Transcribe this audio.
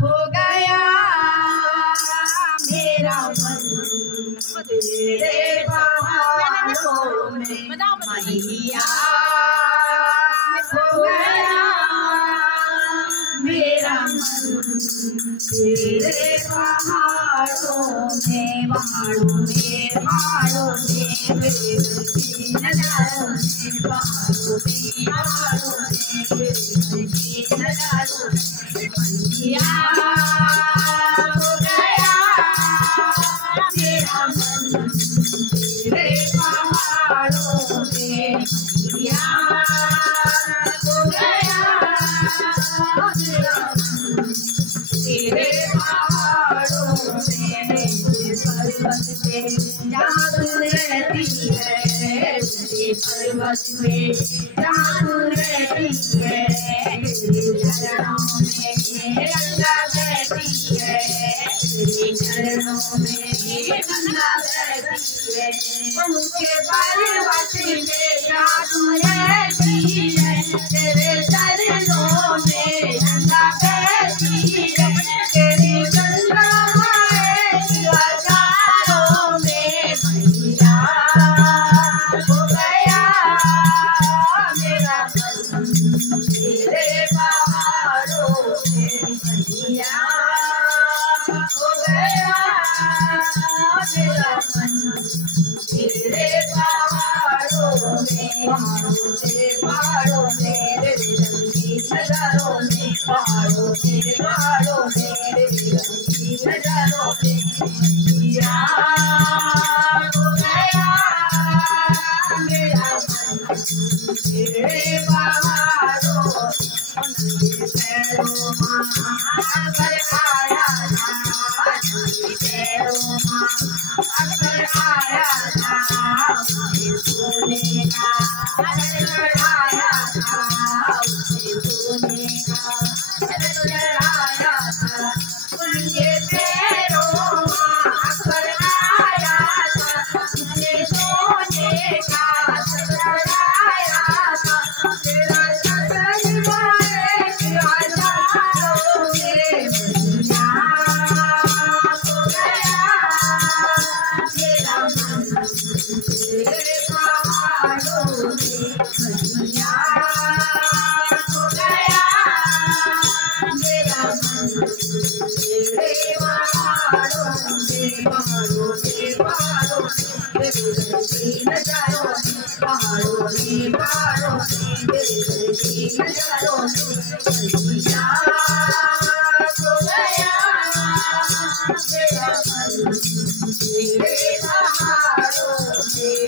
हो गया मेरा मन तेरे पहाड़ों में मैया हो गया मेरा मन तेरे पहाड़ों में पहाड़ों में पहाड़ों में नजारों में पहाड़ों में नजारों मैया हो गया मेरा मन तेरे पहाड़ों में मैया हो गया मेरा मन तेरे पहाड़ों में पर्वत पे जहाँ तू रहती है पर्वत में जहाँ तू रहती है चरणों में गंगा बहती है चरणों में गंगा बहती है उनके पर्वत में जहाँ तू रहती है तेरे चरणों में गंगा बहती है तेरी गंगा तेरे पहाड़ों में मैया हो गया मेरा मन तेरे पहाड़ों में पहाड़ों में नजारों में पहाड़ों में नजारों में मैया हो गया मेरा मन तेरे पहाड़ों अगर आया था अगर आया था सोने का अगर आया था सोने का अगर आया था उनके पैरों अगर आया था उनके सोने का अगर आया था तेरा तेरे पहाड़ों में मैया हो गया मेरा मन तेरे पहाड़ों में पहाड़ों में नजारों में पहाड़ों में नजारों में मैया हो गया मेरा मन तेरे पहाड़ों में